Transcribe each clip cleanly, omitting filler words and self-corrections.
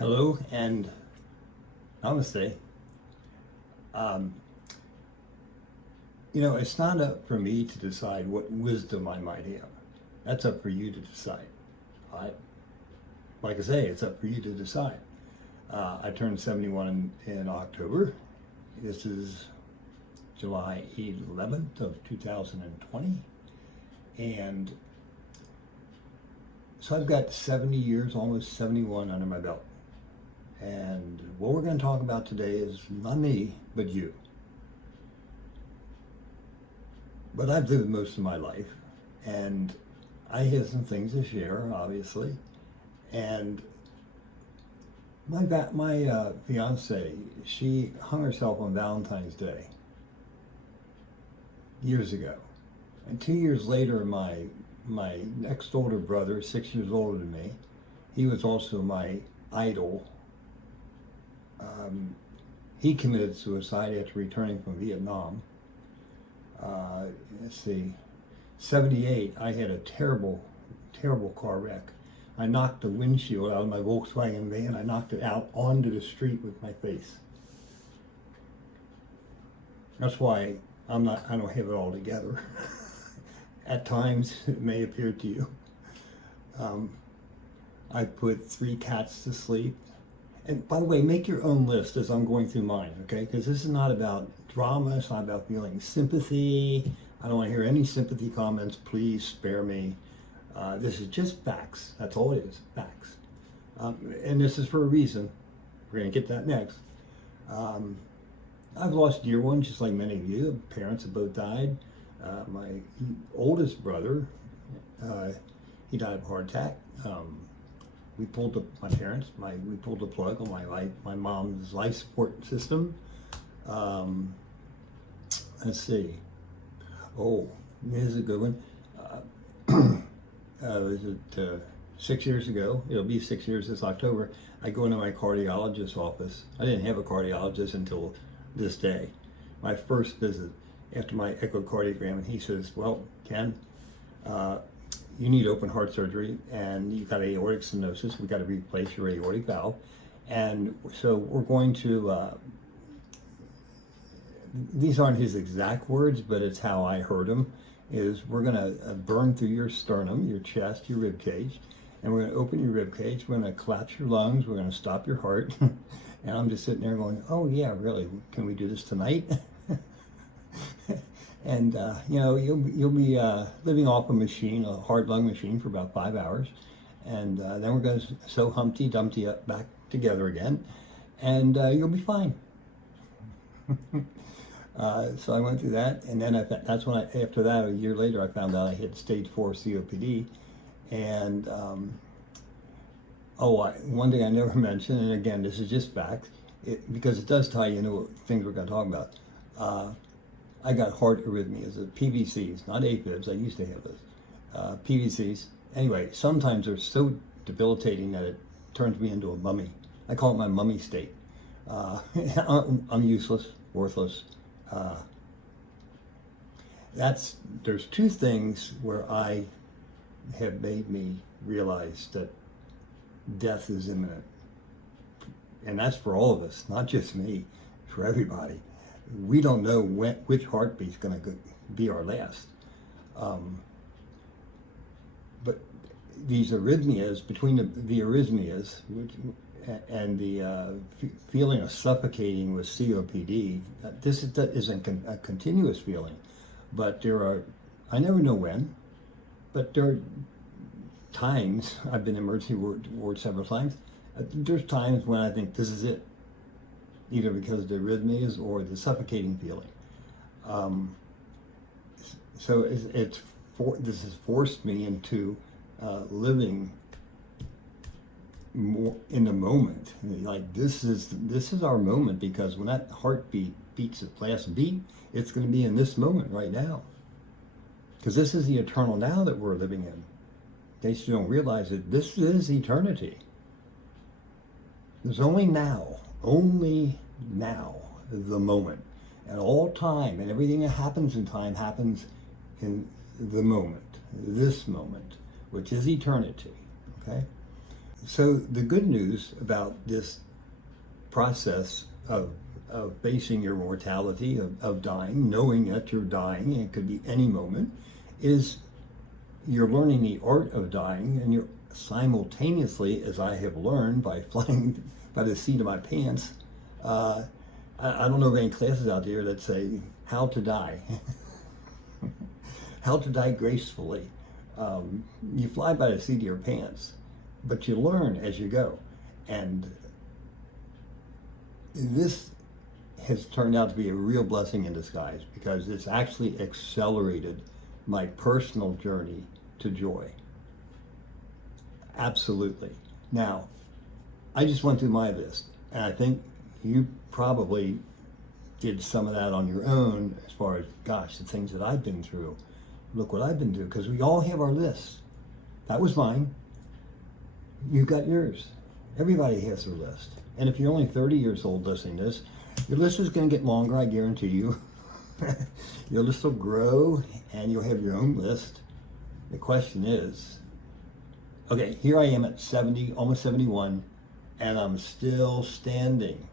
Hello and namaste. Um, it's not up for me to decide what wisdom I might have. That's up for you to decide. I, like I say, it's up for you to decide. I turned 71 in October. This is July 11th of 2020. And so I've got 70 years, almost 71 under my belt. And what we're going to talk about today is not me, but you. But I've lived most of my life, and I have some things to share, obviously. And my fiance, she hung herself on Valentine's Day years ago. And 2 years later, my next older brother, 6 years older than me, he was also my idol. He committed suicide after returning from Vietnam. Let's see, 78, I had a terrible, terrible car wreck. I knocked the windshield out of my Volkswagen van. I knocked it out onto the street with my face. That's why I don't have it all together. At times, it may appear to you. I put 3 cats to sleep. And by the way, make your own list as I'm going through mine, okay? Because this is not about drama. It's not about feeling sympathy. I don't want to hear any sympathy comments. Please spare me. This is just facts. That's all it is, facts. And this is for a reason. We're going to get that next. I've lost dear ones, just like many of you. Parents have both died. My oldest brother, he died of a heart attack. We pulled the plug on my mom's life support system. Let's see. Oh, this is a good one. Was it 6 years ago? It'll be 6 years this October. I go into my cardiologist's office. I didn't have a cardiologist until this day. My first visit after my echocardiogram, and he says, "Well, Ken, you need open heart surgery, and you've got aortic stenosis. We've got to replace your aortic valve. And so we're going to, these aren't his exact words, but it's how I heard them, is we're going to burn through your sternum, your chest, your rib cage, and we're going to open your rib cage. We're going to collapse your lungs. We're going to stop your heart." And I'm just sitting there going, "Oh yeah, really? Can we do this tonight?" And you'll be living off a machine, a heart lung machine, for about 5 hours, and then we're going to sew Humpty Dumpty up back together again, and you'll be fine. So I went through that, and then after that, a year later, I found out I had stage 4 COPD, and one thing I never mentioned, and again, this is just facts, because it does tie into things we're going to talk about. I got heart arrhythmias, PVCs, not AFibs. I used to have those. PVCs. Anyway, sometimes they're so debilitating that it turns me into a mummy. I call it my mummy state. I'm useless, worthless. There's 2 things where I have made me realize that death is imminent. And that's for all of us, not just me, for everybody. We don't know which heartbeat's going to be our last. But these arrhythmias, between the arrhythmias and the feeling of suffocating with COPD, this isn't a continuous feeling. But I never know when, but there are times, I've been in emergency ward several times, there's times when I think this is it, either because of the arrhythmias or the suffocating feeling. So this has forced me into living more in the moment. Like this is our moment, because when that heartbeat beats its last beat, it's going to be in this moment right now. Because this is the eternal now that we're living in. In case you don't realize it, this is eternity. There's only now, the moment. And all time and everything that happens in time happens in the moment, this moment, which is eternity, okay? So the good news about this process of facing your mortality, of dying, knowing that you're dying, and it could be any moment, is you're learning the art of dying, and you're simultaneously, as I have learned by flying by the seat of my pants, uh, I don't know of any classes out there that say how to die, how to die gracefully. You fly by the seat of your pants, but you learn as you go. And this has turned out to be a real blessing in disguise because it's actually accelerated my personal journey to joy. Absolutely. Now, I just went through my list, and I think you probably did some of that on your own as far as, gosh, the things that I've been through. Look what I've been through, because we all have our lists. That was mine. You got yours. Everybody has their list. And if you're only 30 years old listening to this, your list is going to get longer, I guarantee you. Your list will grow, and you'll have your own list. The question is, okay, here I am at 70, almost 71, and I'm still standing,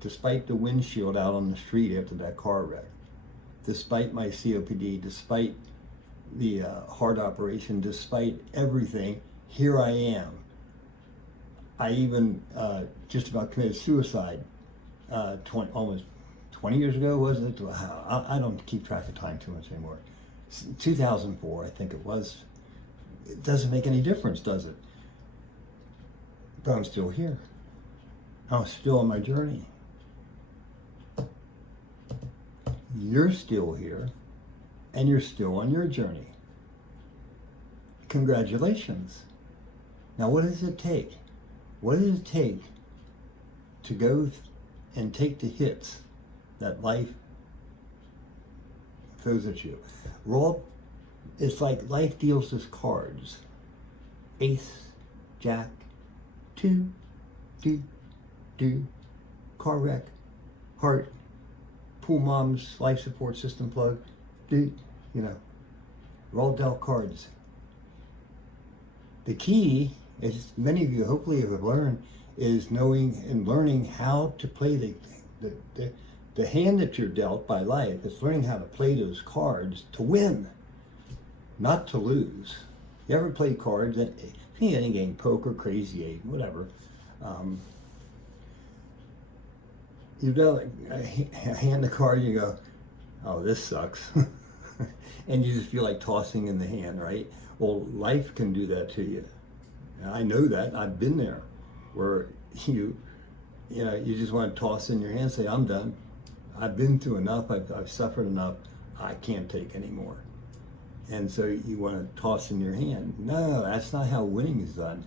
despite the windshield out on the street after that car wreck, despite my COPD, despite the heart operation, despite everything, here I am. I even just about committed suicide almost 20 years ago, wasn't it? I don't keep track of time too much anymore. 2004, I think it was. It doesn't make any difference, does it? But I'm still here. I'm still on my journey. You're still here, and you're still on your journey. Congratulations. Now, what does it take? What does it take to go and take the hits that life throws at you? It's like life deals us cards. Ace, Jack, two, do, car wreck, heart, pool mom's life support system plug, we're all dealt cards. The key, as many of you hopefully have learned, is knowing and learning how to play the hand that you're dealt by life. It's learning how to play those cards to win, not to lose. You ever play cards? Any game, poker, Crazy Eight, whatever. You dealt hand the card, you go, oh, this sucks. And you just feel like tossing in the hand, right? Well, life can do that to you. And I know that. I've been there, where you just want to toss in your hand and say, I'm done. I've been through enough. I've suffered enough. I can't take anymore. And so you want to toss in your hand. No, that's not how winning is done.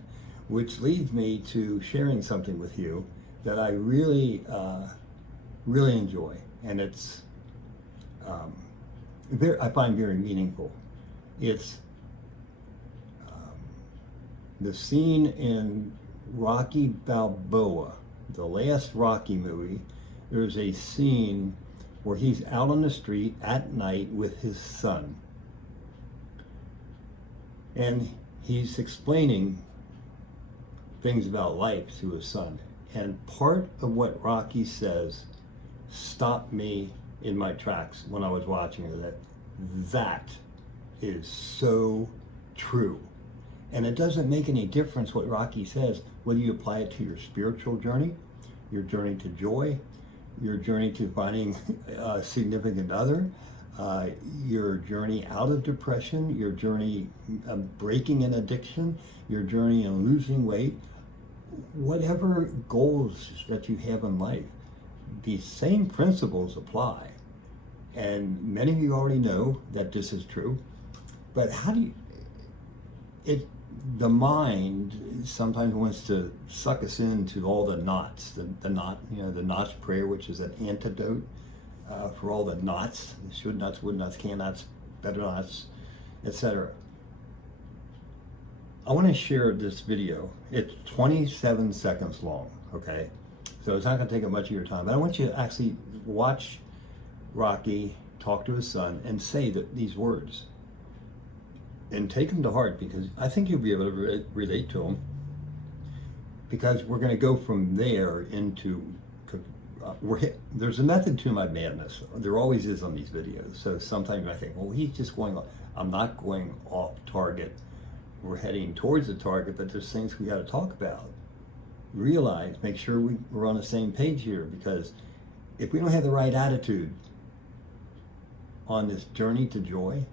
Which leads me to sharing something with you that I really, really enjoy. And it's, I find very meaningful. It's the scene in Rocky Balboa, the last Rocky movie. There's a scene where he's out on the street at night with his son. And he's explaining things about life to his son. And part of what Rocky says stopped me in my tracks when I was watching it. That is so true. And it doesn't make any difference what Rocky says, whether you apply it to your spiritual journey, your journey to joy, your journey to finding a significant other, your journey out of depression, your journey of breaking an addiction, your journey in losing weight, whatever goals that you have in life, these same principles apply. And many of you already know that this is true, but how do you, the mind sometimes wants to suck us into all the knots, the knots prayer, which is an antidote for all the knots, should knots, would knots, can knots, better knots, etc. I want to share this video. It's 27 seconds long, okay? So it's not going to take up much of your time, but I want you to actually watch Rocky talk to his son and say these words. and take them to heart, because I think you'll be able to relate to them, because we're going to go from there into there's a method to my madness. There always is on these videos. So sometimes I think, well, he's just going off. I'm not going off target. We're heading towards the target, but there's things we got to talk about. Realize, make sure we're on the same page here, because if we don't have the right attitude on this journey to joy,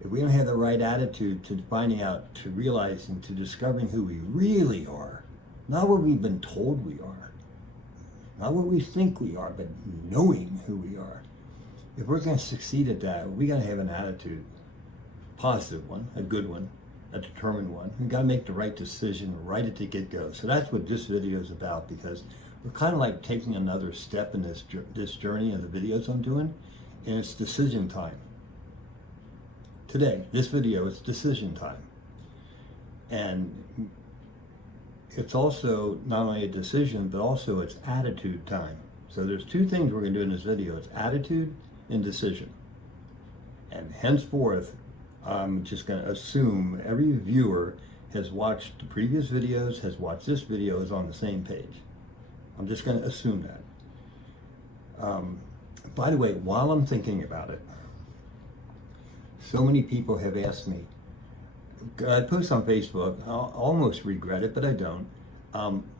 if we don't have the right attitude to finding out, to realizing, to discovering who we really are, not what we've been told we are, not what we think we are, but knowing who we are. If we're going to succeed at that, we got to have an attitude, a positive one, a good one, a determined one. We got to make the right decision right at the get-go. So that's what this video is about, because we're kind of like taking another step in this journey of the videos I'm doing, and it's decision time. Today, this video is decision time. And it's also not only a decision, but also it's attitude time. So there's two things we're going to do in this video. It's attitude and decision. And henceforth, I'm just going to assume every viewer has watched the previous videos, has watched this video, is on the same page. I'm just going to assume that. By the way, while I'm thinking about it, so many people have asked me, I post on Facebook, I almost regret it, but I don't.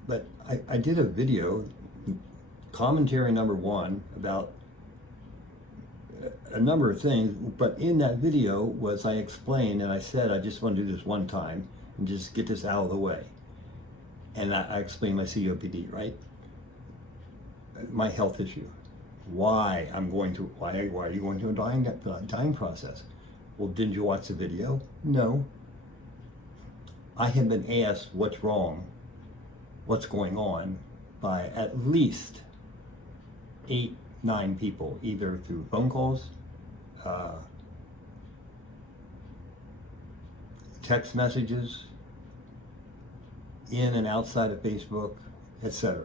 But I did a video, commentary number 1, about a number of things, but in that video was I explained, and I said I just want to do this one time and just get this out of the way. And I explained my COPD, right? My health issue. Why are you going through a dying process? Well, didn't you watch the video? No. I have been asked what's wrong, what's going on, by at least 8, 9 people, either through phone calls, text messages, in and outside of Facebook, etc.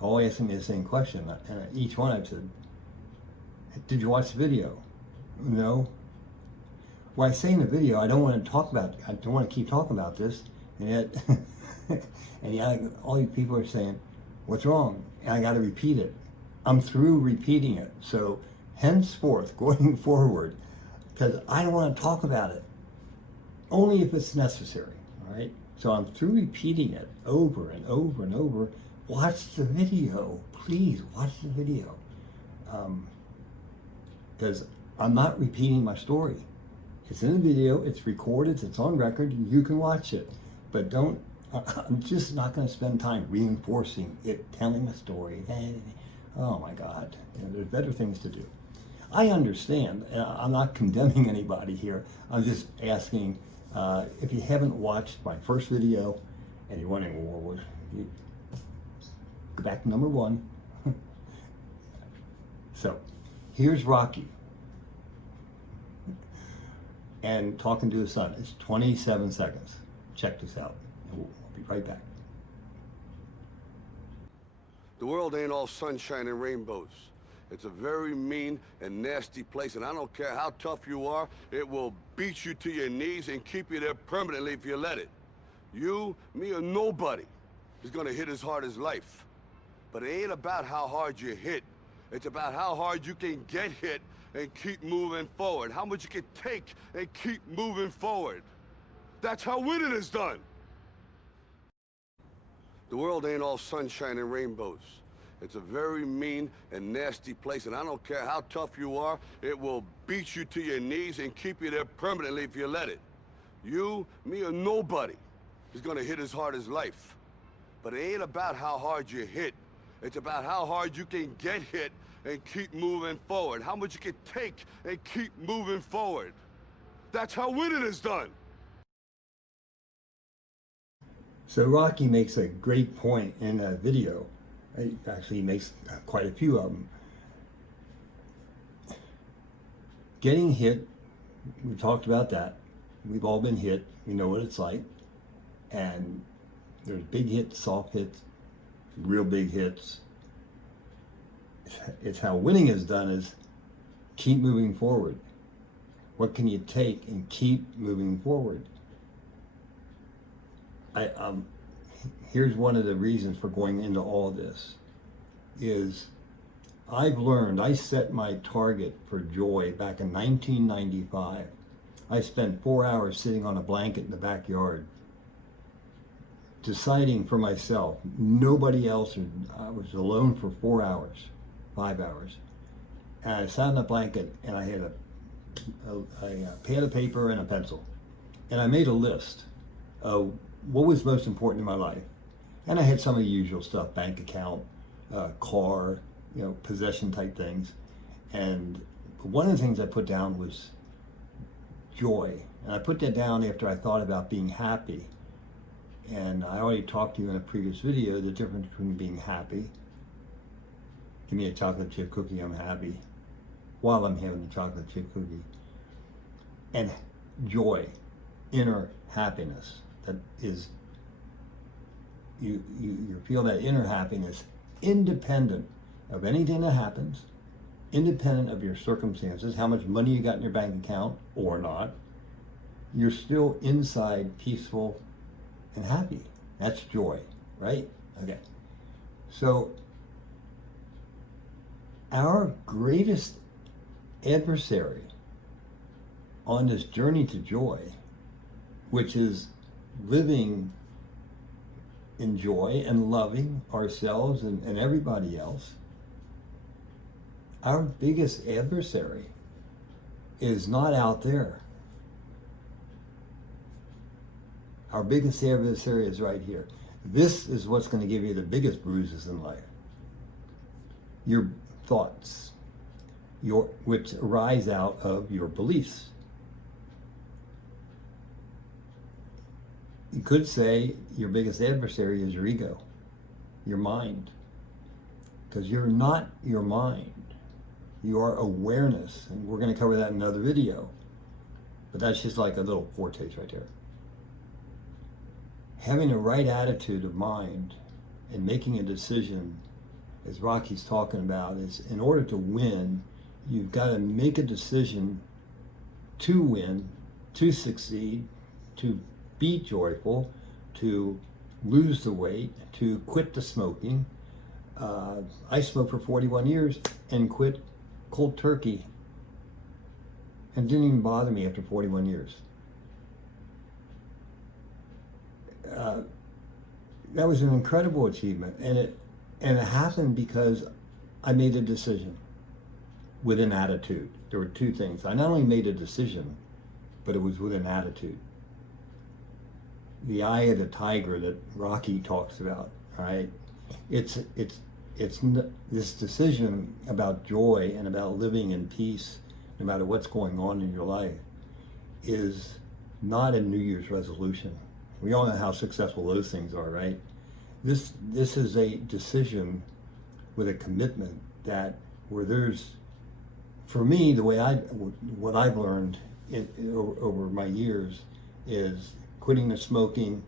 All asking me the same question, and each one I've said, did you watch the video? No. Well, I say in the video, I don't want to keep talking about this, and yet, all these people are saying, what's wrong? And I got to repeat it. I'm through repeating it. So henceforth, going forward, because I don't want to talk about it, only if it's necessary, all right? So I'm through repeating it over and over and over. Watch the video, please watch the video. Because I'm not repeating my story. It's in the video, it's recorded, it's on record, you can watch it. But I'm just not going to spend time reinforcing it, telling the story. Oh my God, there's better things to do. I understand, and I'm not condemning anybody here. I'm just asking, if you haven't watched my first video and you're wondering, well, go back to number 1. So, here's Rocky. And talking to his son. It's 27 seconds. Check this out. And we'll be right back. The world ain't all sunshine and rainbows. It's a very mean and nasty place, and I don't care how tough you are, it will beat you to your knees and keep you there permanently if you let it. You, me, or nobody is gonna hit as hard as life. But it ain't about how hard you hit. It's about how hard you can get hit and keep moving forward. How much you can take and keep moving forward. That's how winning is done. The world ain't all sunshine and rainbows. It's a very mean and nasty place, and I don't care how tough you are, it will beat you to your knees and keep you there permanently if you let it. You, me, or nobody is gonna hit as hard as life. But it ain't about how hard you hit. It's about how hard you can get hit and keep moving forward. How much you can take and keep moving forward. That's how winning is done. So Rocky makes a great point in a video. Actually, he makes quite a few of them. Getting hit, we talked about that. We've all been hit. We know what it's like. And there's big hits, soft hits, real big hits. It's how winning is done, is keep moving forward. What can you take and keep moving forward? Here's one of the reasons for going into all this is I've learned, I set my target for joy back in 1995. I spent 4 hours sitting on a blanket in the backyard, deciding for myself, nobody else, I was alone for 4 hours, 5 hours. And I sat on a blanket and I had a pad of paper and a pencil. And I made a list of what was most important in my life. And I had some of the usual stuff, bank account, car, possession type things. And one of the things I put down was joy. And I put that down after I thought about being happy. And I already talked to you in a previous video, the difference between being happy. Give me a chocolate chip cookie, I'm happy. While I'm having a chocolate chip cookie. And joy, inner happiness. That is, you feel that inner happiness independent of anything that happens, independent of your circumstances, how much money you got in your bank account or not. You're still inside peaceful and happy. That's joy, right? Okay. So our greatest adversary on this journey to joy, which is living in joy and loving ourselves and everybody else, our biggest adversary is not out there. Our biggest adversary is right here. This is what's going to give you the biggest bruises in life. Your thoughts, which arise out of your beliefs. You could say your biggest adversary is your ego, your mind. Because you're not your mind. You are awareness. And we're going to cover that in another video. But that's just like a little foretaste right there. Having the right attitude of mind and making a decision, as Rocky's talking about, is in order to win, you've got to make a decision to win, to succeed, to be joyful, to lose the weight, to quit the smoking. I smoked for 41 years and quit cold turkey. And it didn't even bother me after 41 years. That was an incredible achievement, and it happened because I made a decision with an attitude. There were two things. I not only made a decision, but it was with an attitude. The eye of the tiger that Rocky talks about, right? It's this decision about joy and about living in peace, no matter what's going on in your life, is not a New Year's resolution. We all know how successful those things are, right? This is a decision with a commitment that where there's, for me, the way what I've learned over my years is quitting the smoking,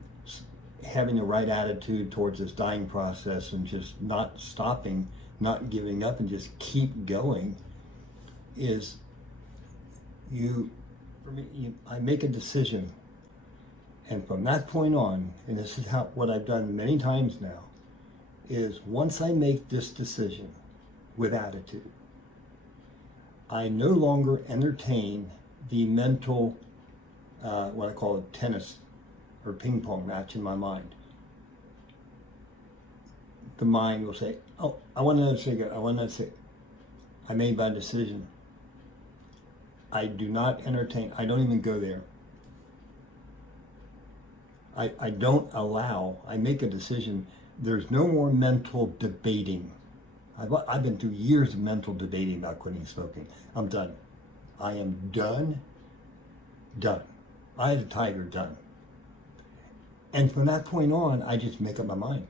having the right attitude towards this dying process, and just not stopping, not giving up, and just keep going. Is I make a decision. And from that point on, and this is what I've done many times now, is once I make this decision with attitude, I no longer entertain the mental, what I call a tennis or ping pong match in my mind. The mind will say, oh, I want another cigarette, I want another cigarette. I made my decision. I do not entertain, I don't even go there. I don't allow, I make a decision. There's no more mental debating. I've been through years of mental debating about quitting smoking. I'm done. I am done. I had a tiger, done. And from that point on, I just make up my mind.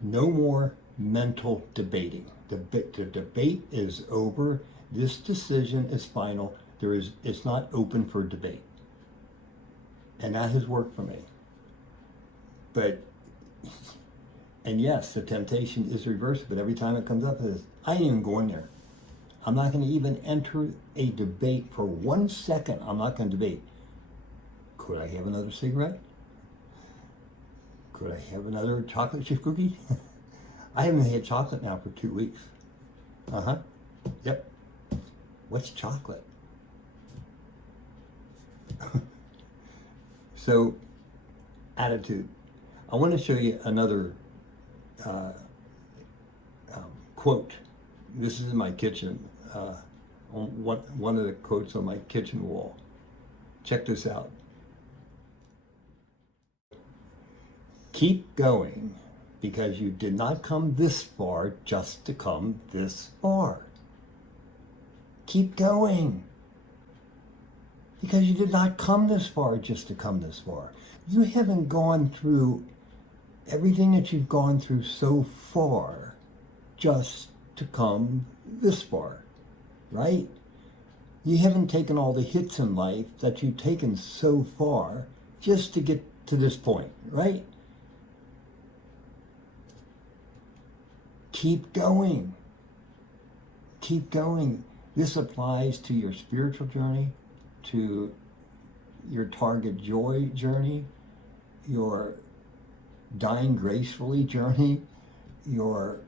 No more mental debating. The debate is over. This decision is final. It's not open for debate. And that has worked for me. And yes, the temptation is reversed, but every time it comes up, I ain't even going there. I'm not going to even enter a debate for 1 second. I'm not going to debate. Could I have another cigarette? Could I have another chocolate chip cookie? I haven't had chocolate now for 2 weeks. Uh-huh. Yep. What's chocolate? So, attitude. I want to show you another quote. This is in my kitchen. One of the quotes on my kitchen wall. Check this out. Keep going, because you did not come this far just to come this far. Keep going, because you did not come this far just to come this far. You haven't gone through everything that you've gone through so far just to come this far, right? You haven't taken all the hits in life that you've taken so far just to get to this point, right? Keep going. Keep going. This applies to your spiritual journey, to your target joy journey, your dying gracefully journey, your,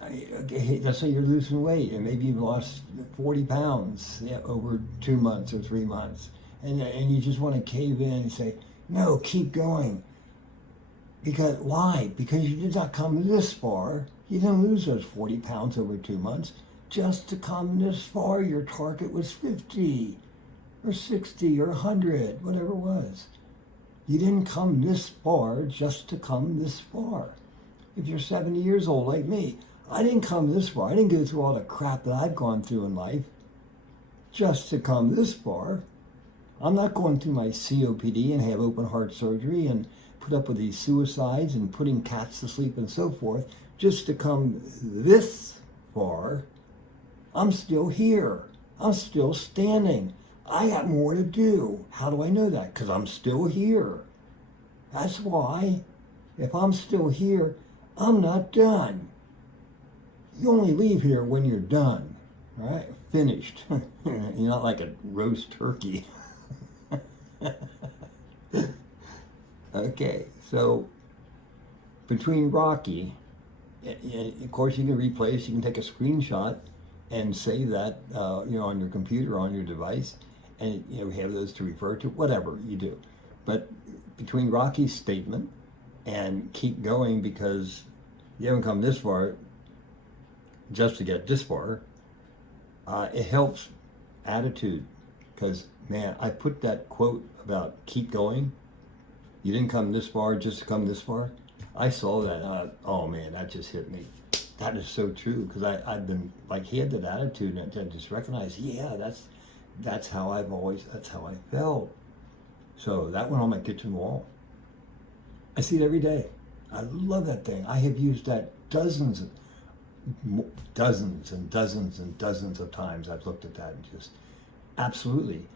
let's say you're losing weight and maybe you've lost 40 pounds over 2 months or 3 months. And you just want to cave in and say, no, keep going. Because why? Because you did not come this far. You didn't lose those 40 pounds over 2 months. Just to come this far, your target was 50 or 60 or 100, whatever it was. You didn't come this far just to come this far. If you're 70 years old like me, I didn't come this far. I didn't go through all the crap that I've gone through in life just to come this far. I'm not going through my COPD and have open heart surgery and put up with these suicides and putting cats to sleep and so forth just to come this far. I'm still here. I'm still standing. I got more to do. How do I know that? Because I'm still here. That's why, if I'm still here, I'm not done. You only leave here when you're done, right? Finished. You're not like a roast turkey. Okay, so between Rocky, of course you can replace, you can take a screenshot and save that on your computer, on your device, and have those to refer to, whatever you do. But between Rocky's statement and keep going because you haven't come this far just to get this far, it helps attitude. Because, man, I put that quote about keep going. You didn't come this far just to come this far. I saw that. Oh, man, that just hit me. That is so true. Because I've been, had that attitude and I just recognized, yeah, that's how I felt. So that went on my kitchen wall. I see it every day. I love that thing. I have used that dozens and dozens of times. I've looked at that and just, absolutely.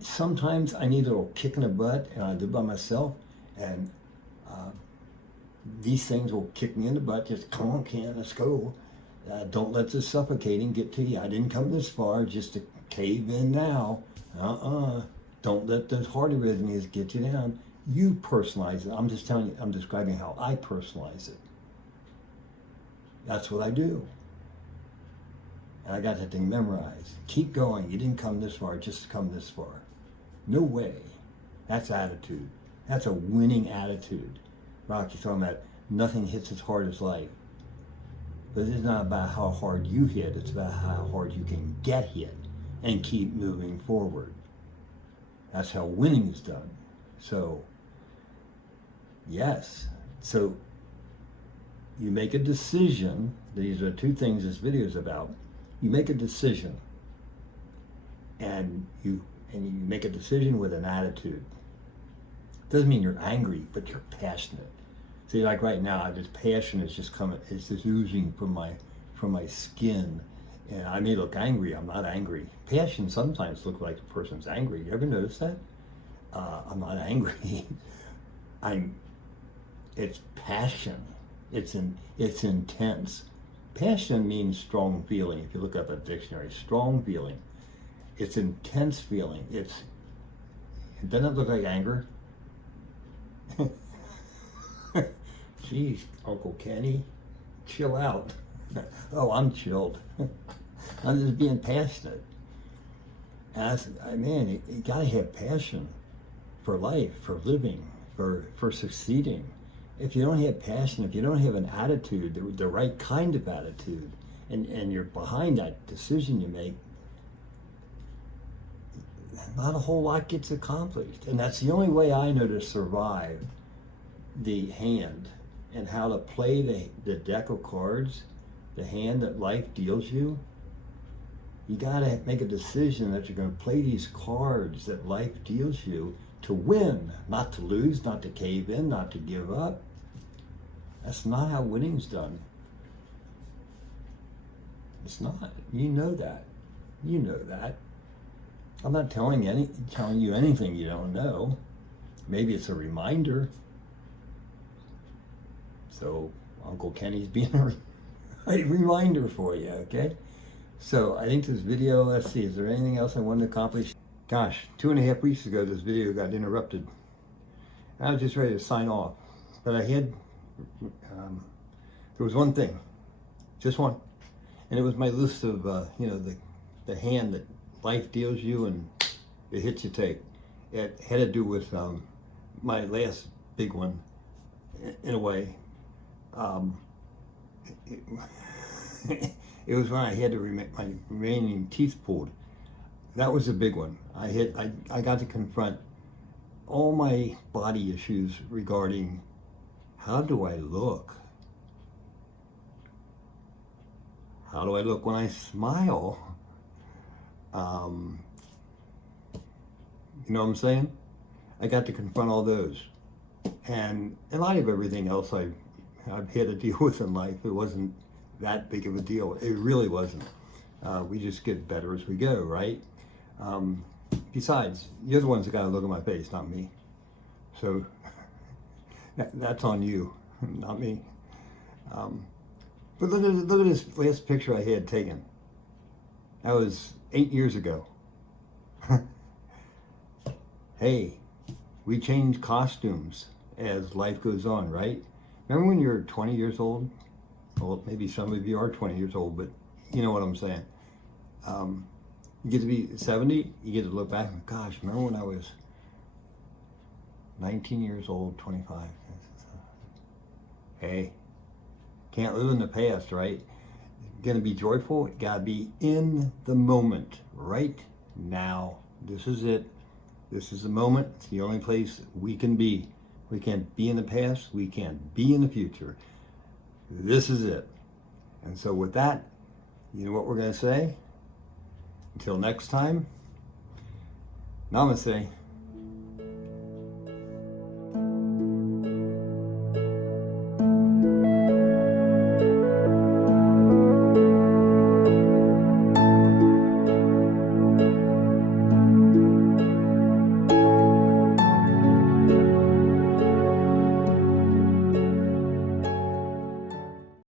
Sometimes I need a little kick in the butt, and I live by myself, and these things will kick me in the butt. Just come on, Ken, let's go. Don't let this suffocating get to you. I didn't come this far just to cave in now. Don't let those heart arrhythmias get you down. You personalize it. I'm just telling you, I'm describing how I personalize it. That's what I do. And I got that thing memorized. Keep going. You didn't come this far just to come this far. No way. That's attitude. That's a winning attitude. Rocky's talking about nothing hits as hard as life. But it's not about how hard you hit. It's about how hard you can get hit and keep moving forward. That's how winning is done. So, yes. So, you make a decision. These are two things this video is about. You make a decision, and you make a decision with an attitude. Doesn't mean you're angry, but you're passionate. See, like right now, this passion is just coming. It's just oozing from my skin, and I may look angry. I'm not angry. Passion sometimes looks like a person's angry. You ever notice that? I'm not angry. It's passion. It's intense. Passion means strong feeling. If you look up at the dictionary, strong feeling. It's intense feeling. It doesn't look like anger. Jeez, Uncle Kenny, chill out. Oh, I'm chilled. I'm just being passionate. And I said, man, you gotta have passion for life, for living, for succeeding. If you don't have passion, if you don't have an attitude, the right kind of attitude, and you're behind that decision you make, not a whole lot gets accomplished. And that's the only way I know to survive the hand and how to play the deck of cards, the hand that life deals you. You gotta make a decision that you're gonna play these cards that life deals you to win, not to lose, not to cave in, not to give up. That's not how winning's done. It's not. You know that. You know that. I'm not telling you anything you don't know. Maybe it's a reminder. So Uncle Kenny's being a reminder for you, okay? So I think this video, let's see, is there anything else I wanted to accomplish? Gosh, 2.5 weeks ago this video got interrupted. I was just ready to sign off. But I had, there was one thing, just one. And it was my list of, the hand that life deals you and the hits you take. It had to do with my last big one, in a way. It was when I had my remaining teeth pulled. That was a big one. I got to confront all my body issues regarding how do I look? How do I look when I smile? You know what I'm saying? I got to confront all those. And in light of everything else I've had to deal with in life, it wasn't that big of a deal. It really wasn't. We just get better as we go, right? Besides, you're the ones that got to look at my face, not me. So that's on you, not me. But look at this last picture I had taken. That was 8 years ago. Hey, we change costumes as life goes on, right? Remember when you're 20 years old? Well, maybe some of you are 20 years old, but you know what I'm saying. You get to be 70, you get to look back and, gosh, remember when I was 19 years old, 25? Hey, can't live in the past, right? Gonna be joyful, gotta be in the moment, right now. This is it. This is the moment. It's the only place we can be. We can't be in the past, we can't be in the future. This is it. And so with that, you know what we're gonna say? Until next time, namaste.